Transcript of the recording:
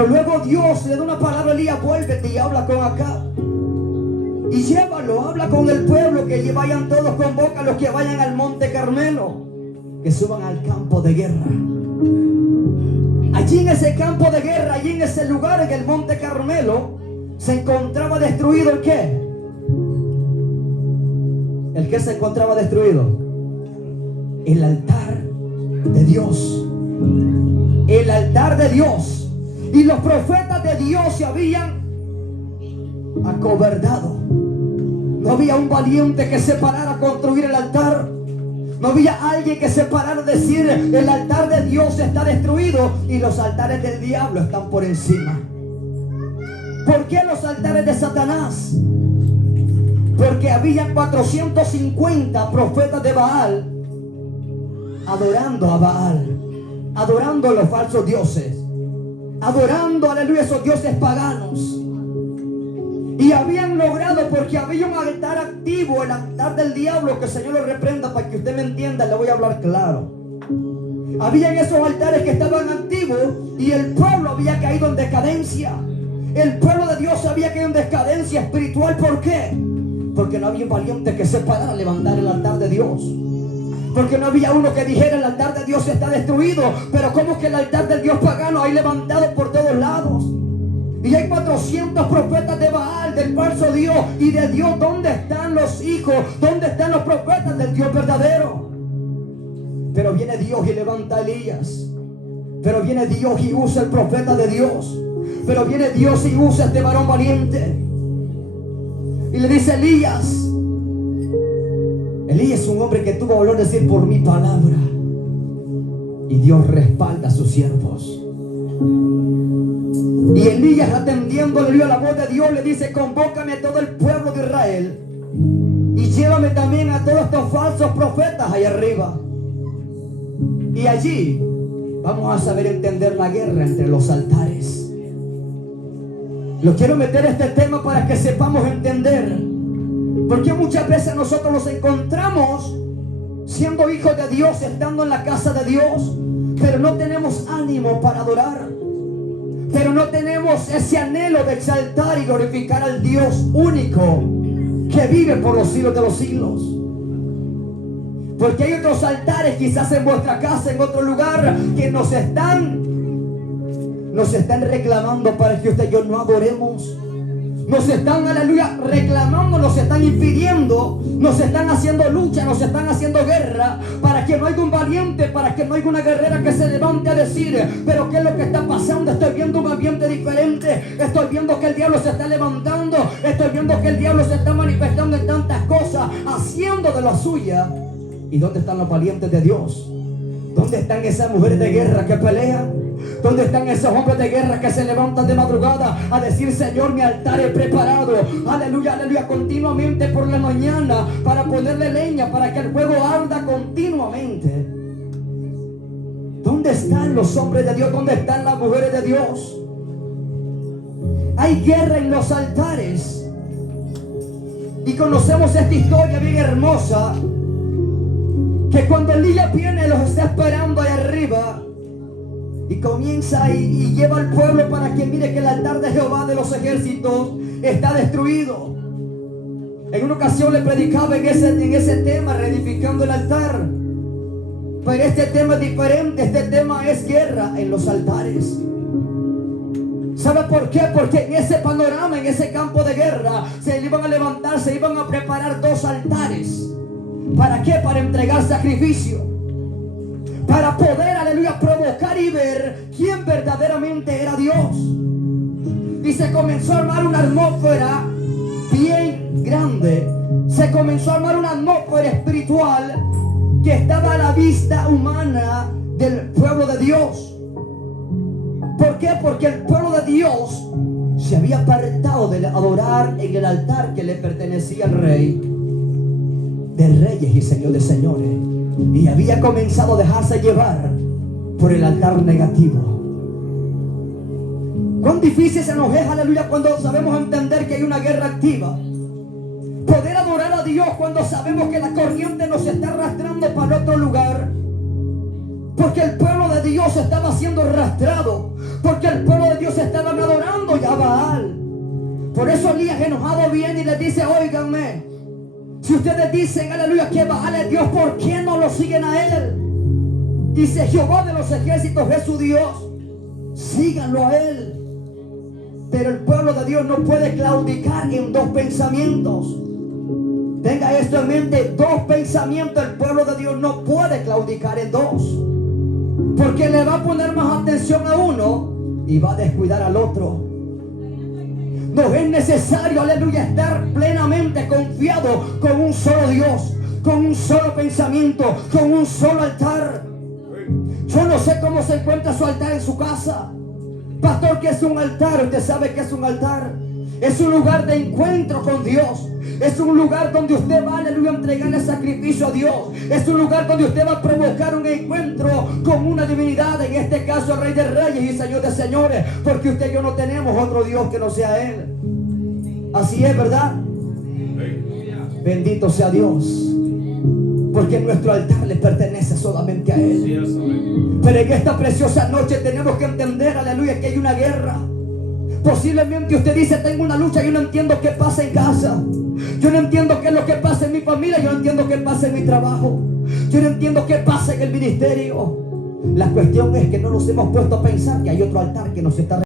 Pero luego Dios le da una palabra a Elías: vuélvete y habla con Acab. Y llévalo, habla con el pueblo, que vayan todos, convoca a los que vayan al monte Carmelo, que suban al campo de guerra. Allí en ese campo de guerra, allí en ese lugar, en el monte Carmelo, se encontraba destruido ¿el qué? ¿El qué se encontraba destruido? El altar de Dios. El altar de Dios. Y los profetas de Dios se habían acobardado. No había un valiente que se parara a construir el altar. No había alguien que se parara a decir: el altar de Dios está destruido y los altares del diablo están por encima. ¿Por qué los altares de Satanás? Porque había 450 profetas de Baal adorando a Baal, adorando a los falsos dioses, adorando, aleluya, esos dioses paganos. Y habían logrado, porque había un altar activo, el altar del diablo, que el Señor lo reprenda para que usted me entienda, le voy a hablar claro. Habían esos altares que estaban activos y el pueblo había caído en decadencia. El pueblo de Dios había caído en decadencia espiritual. ¿Por qué? Porque no había un valiente que se parara a levantar el altar de Dios. Porque no había uno que dijera: el altar de Dios está destruido. Pero ¿cómo es que el altar del Dios pagano hay levantado por todos lados? Y hay 400 profetas de Baal, del falso Dios, y de Dios. ¿Dónde están los hijos? ¿Dónde están los profetas del Dios verdadero? Pero viene Dios y levanta a Elías. Pero viene Dios y usa el profeta de Dios. Pero viene Dios y usa a este varón valiente. Y le dice: Elías es un hombre que tuvo valor de decir: por mi palabra. Y Dios respalda a sus siervos. Y Elías, atendiéndole a la voz de Dios, le dice: convócame a todo el pueblo de Israel y llévame también a todos estos falsos profetas allá arriba. Y allí vamos a saber entender la guerra entre los altares. Lo quiero meter este tema para que sepamos entender, porque muchas veces nosotros nos encontramos siendo hijos de Dios, estando en la casa de Dios, pero no tenemos ánimo para adorar, pero no tenemos ese anhelo de exaltar y glorificar al Dios único que vive por los siglos de los siglos. Porque hay otros altares, quizás en vuestra casa, en otro lugar, que nos están reclamando para que usted y yo no adoremos. Nos están, aleluya, reclamando, nos están impidiendo, nos están haciendo lucha, nos están haciendo guerra, para que no haya un valiente, para que no haya una guerrera que se levante a decir: pero ¿qué es lo que está pasando? Estoy viendo un ambiente diferente, estoy viendo que el diablo se está levantando, estoy viendo que el diablo se está manifestando en tantas cosas, haciendo de la suya. ¿Y dónde están los valientes de Dios? ¿Dónde están esas mujeres de guerra que pelean? ¿Dónde están esos hombres de guerra que se levantan de madrugada a decir: Señor, mi altar es preparado, aleluya, aleluya, continuamente por la mañana, para ponerle leña, para que el fuego arda continuamente? ¿Dónde están los hombres de Dios? ¿Dónde están las mujeres de Dios? Hay guerra en los altares. Y conocemos esta historia bien hermosa, que cuando Elías viene, los está esperando ahí arriba, y comienza y lleva al pueblo para que mire que el altar de Jehová de los ejércitos está destruido. En una ocasión le predicaba en ese tema, reedificando el altar. Pero este tema es diferente. Este tema es guerra en los altares. ¿Sabe por qué? Porque en ese panorama, en ese campo de guerra, se iban a levantar, se iban a preparar dos altares. ¿Para qué? Para entregar sacrificio, para poder, aleluya, provocar y ver quién verdaderamente era Dios. Y se comenzó a armar una atmósfera bien grande. Se comenzó a armar una atmósfera espiritual que estaba a la vista humana del pueblo de Dios. ¿Por qué? Porque el pueblo de Dios se había apartado de adorar en el altar que le pertenecía al Rey de Reyes y Señor de Señores, y había comenzado a dejarse llevar por el altar negativo. Cuán difícil se nos es, aleluya, cuando sabemos entender que hay una guerra activa. Poder adorar a Dios cuando sabemos que la corriente nos está arrastrando para otro lugar. Porque el pueblo de Dios estaba siendo arrastrado. porque el pueblo de Dios estaban adorando ya a Baal. Por eso Elías enojado viene y les dice: óiganme, si ustedes dicen, aleluya, que Baal es Dios, ¿por qué no lo siguen a él? Dice: Jehová de los ejércitos es su Dios, síganlo a él. Pero el pueblo de Dios no puede claudicar en dos pensamientos. Tenga esto en mente: dos pensamientos. El pueblo de Dios no puede claudicar en dos, porque le va a poner más atención a uno y va a descuidar al otro. No es necesario, aleluya, estar plenamente confiado con un solo Dios, con un solo pensamiento, con un solo altar. Yo no sé cómo se encuentra su altar en su casa. Pastor, ¿qué es un altar? Usted sabe que es un altar. Es un lugar de encuentro con Dios. Es un lugar donde usted va, aleluya, a entregarle sacrificio a Dios. Es un lugar donde usted va a provocar un encuentro con una divinidad. En este caso, el Rey de Reyes y Señor de Señores. Porque usted y yo no tenemos otro Dios que no sea Él. Así es, ¿verdad? Bendito sea Dios. Porque nuestro altar le pertenece solamente a Él. Pero en esta preciosa noche tenemos que entender, aleluya, que hay una guerra. Posiblemente usted dice: tengo una lucha, yo no entiendo qué pasa en casa. Yo no entiendo qué es lo que pasa en mi familia. Yo no entiendo qué pasa en mi trabajo. Yo no entiendo qué pasa en el ministerio. La cuestión es que no nos hemos puesto a pensar que hay otro altar que nos está